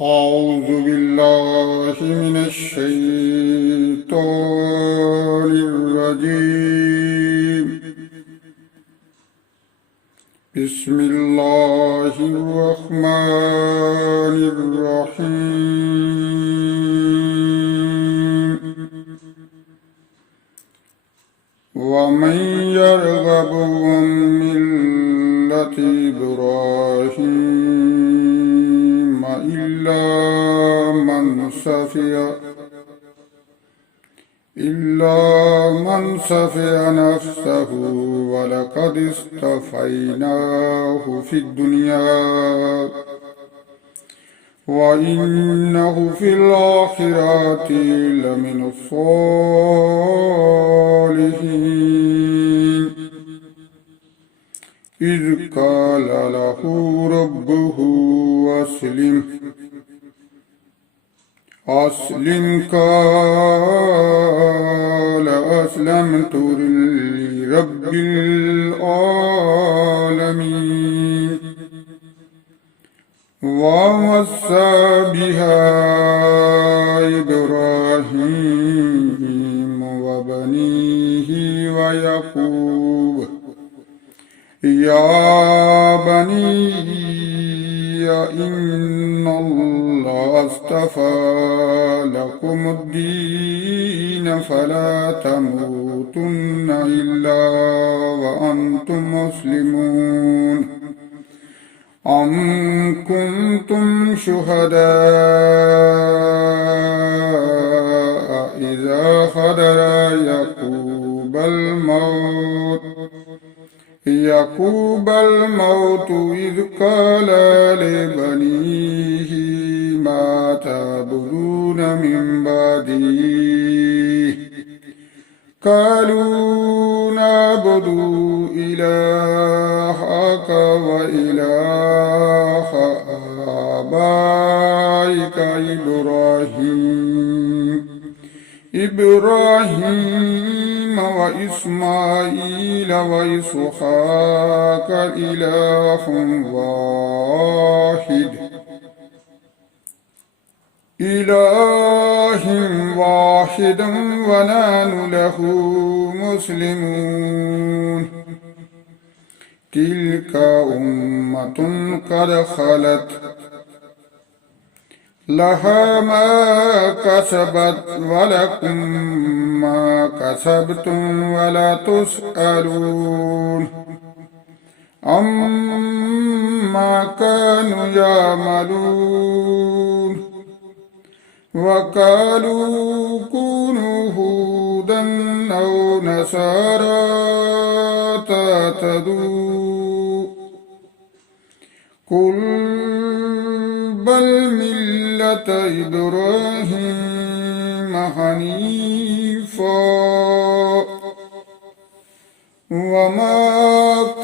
أعوذ بالله من الشيطان الرجيم. بسم الله الرحمن الرحيم. ومن يرغب عن ملة إبراهيم إلا من سفي نفسه ولقد اصطفيناه في الدنيا وإنه في الآخرة لمن الصالحين. إذ قال له ربه أسلم قال أسلمت لرب العالمين. ووصى بها إبراهيم وبنيه ويعقوب يا بني إن الله اصطفى لكم الدين فلا تموتن إلا وأنتم مسلمون. أم كنتم شهداء إذا حضر يعقوب الموت إذ قال لبنيه ما تعبدون من بعدي قالوا نعبد إلهك وإله آبائك إبراهيم وإسماعيل وإسحاق إله واحد ونحن له مسلمون. تلك أمة قد خلت لها ما كسبت ولكم ما كسبتم ولا تسألون عما كانوا يعملون. وقالوا كونوا هودا أو نصارى تهتدوا قل بل ملة إبراهيم حنيفا وما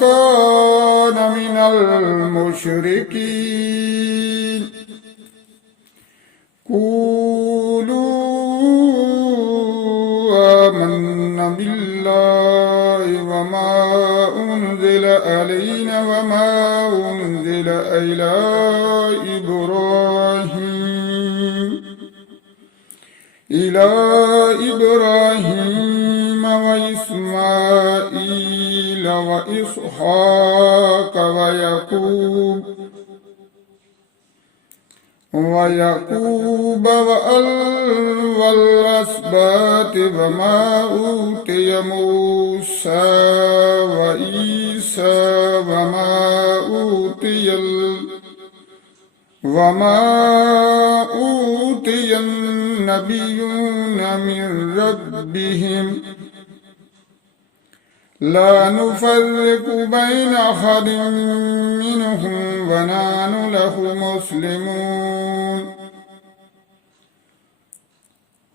كان من المشركين. قولوا آمنا بالله وما أنزل علينا وما أنزل إلى إبراهيم وإسماعيل وإسحاق ويعقوب والأسباط وما أوتي موسى وعيسى وما أوتي النبيون من ربهم لا نفرق بين أحد منهم ونحن له مسلمون.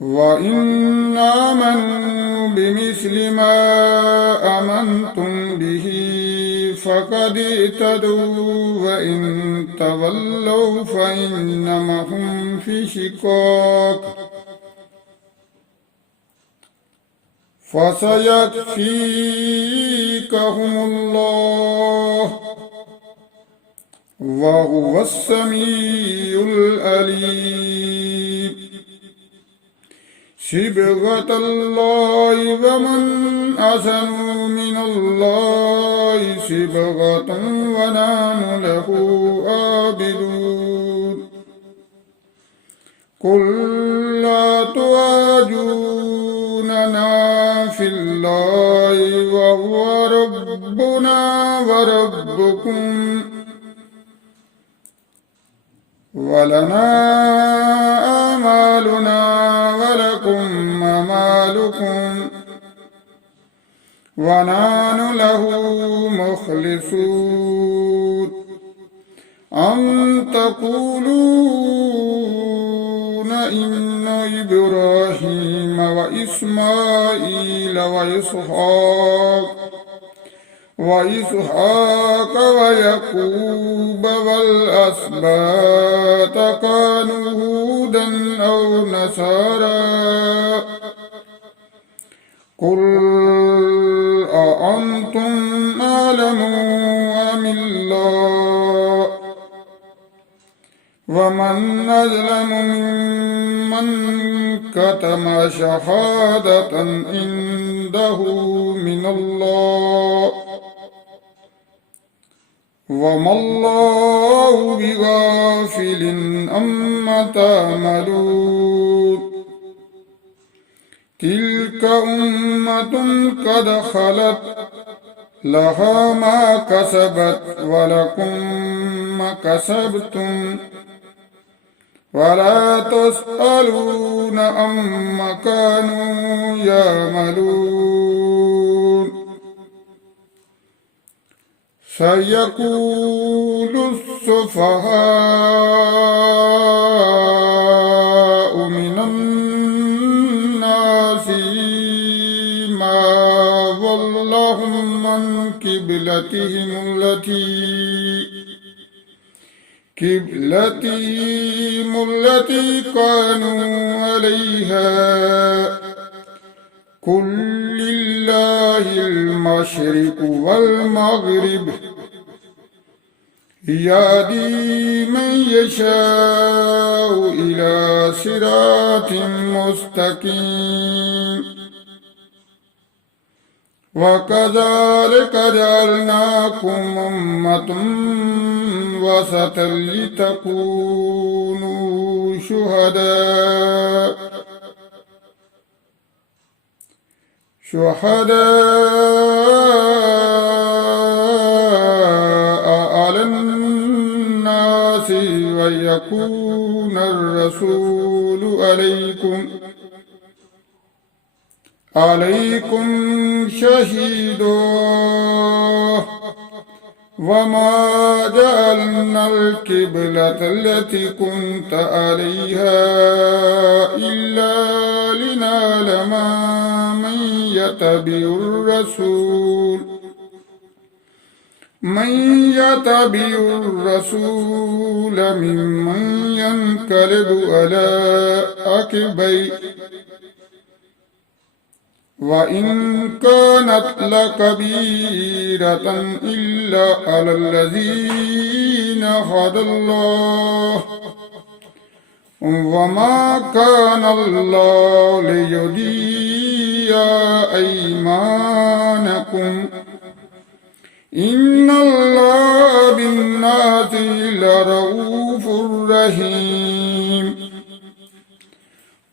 وإن آمنوا بمثل ما آمنتم به فقد اهتدوا وإن تولوا فإنما هم في شقاق فسيكفيكهم الله وهو السميع العليم صبغة الله ومن أحسن من الله صبغة ونحن له عابدون قل لا تواجوننا في الله وهو ربنا وربكم ولنا أعمالنا ولكم أعمالكم ونحن له مخلصون أم تقولون إن إبراهيم وإسماعيل وإسحاق ويعقوب والأسباط كانوا هودا أو نصارى قل أأنتم أعلم أم الله ومن أظلم ممن كتم شهادة عنده من الله وما الله بغافل عما تعملون تلك أمة قد خلت لها ما كسبت ولكم ما كسبتم ولا تسألون عما كانوا يعملون سيقول السفهاء من الناس ما ولهم عن قبلتهم التي كانوا عليها قل لله المشرق والمغرب يهدي من يشاء إلى صراط مستقيم وكذلك جعلناكم أمة وسطا لتكونوا شهداء على الناس ويكون الرسول عليكم شهيدا وما جعلنا القبلة التي كنت عليها إلا لنعلم من يتبع الرسول ممن ينقلب على عقبيه وإن كانت لكبيرة إلا على الذين هدى الله وما كان الله ليضيع أيمانكم إن الله بالناس لرؤوف رحيم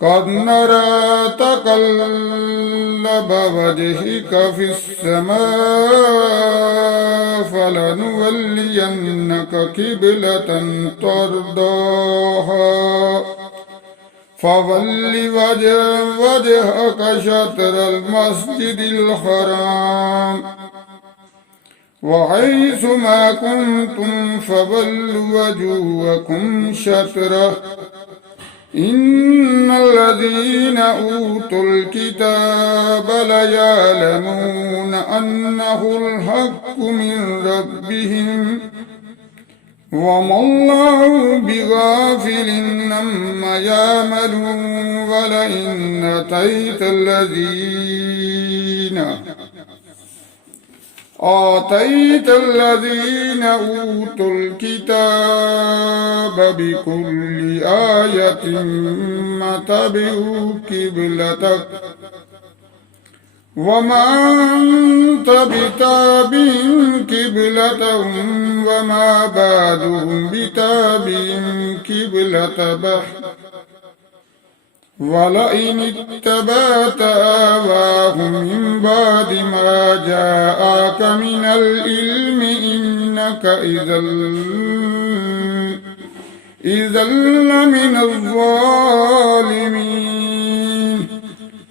قد نرى تقلب وجهك في السماء فلنولينك قبلة ترضاها فول وجهك شطر المسجد الحرام وحيث ما كنتم فولوا وجوهكم شطره إن الذين أوتوا الكتاب ليعلمون أنه الحق من ربهم وما الله بغافل عما يعملون ولئن أتيت الذين آتيت الذين أوتوا الكتاب بكل آية ما تبعوا قبلتك وما أنت بتابع قبلتهم وما بعدهم بتابع قبلة بعض ولئن اتبعت آواهم من بعد ما جاءك من العلم إنك إذا لمن الظالمين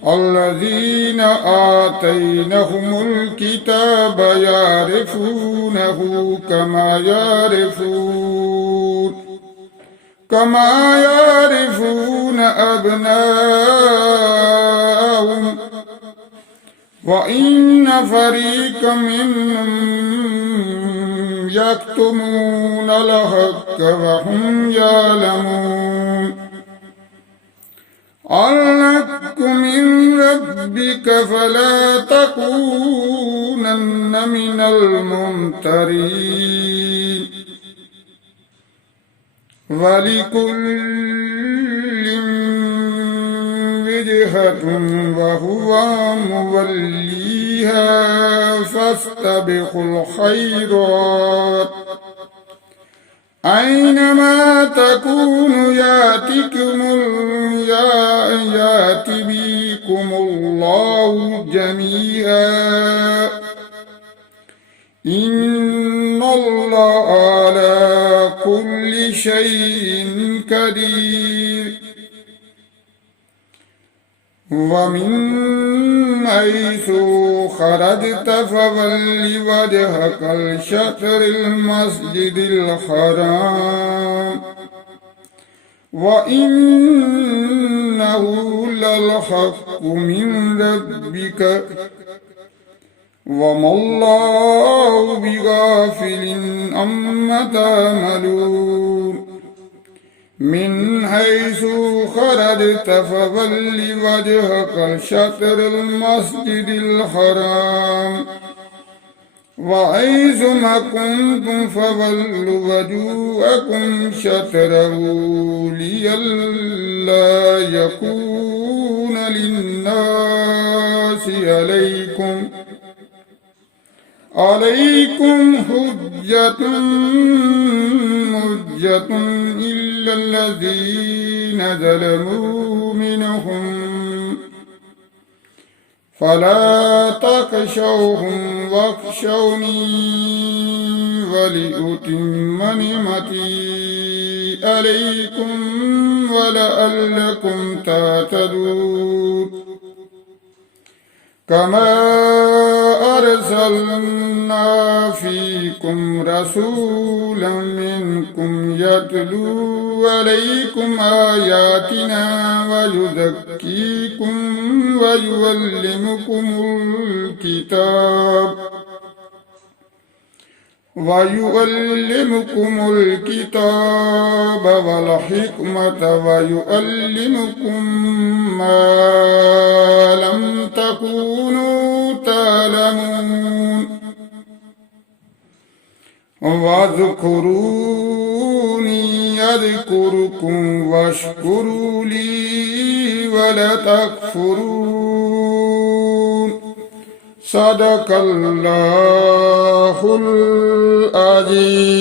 الذين آتيناهم الكتاب يعرفونه كما يعرفون أبناءهم وإن فريقا منهم يكتمون الحق وهم يعلمون الحق من ربك فلا تكونن من الممترين ولكل وجهة وهو موليها فاستبقوا الخيرات أينما تكونوا يأت بكم الله جميعا إن الله على كل شيء قدير ومن حيث خرجت فول وجهك الشطر المسجد الحرام وإنه للحق من ربك وما الله بغافل عما تعملون من حيث خرجت فول وجهك الشطر المسجد الحرام وحيث ما كنتم فولوا وجوهكم شطره لئلا يكون للناس عليكم حجة إلا الذين ظلموا منهم فلا تخشوهم واخشوني ولأتم نعمتي عليكم ولعلكم تهتدون كما أرسلنا فيكم رسولا منكم يتلو عليكم آياتنا ويزكيكم ويعلمكم الكتاب والحكمة ويعلمكم ما لم تكونوا تعلمون واذكروني أذكركم واشكروا لي ولا تكفرون صدق الله العظيم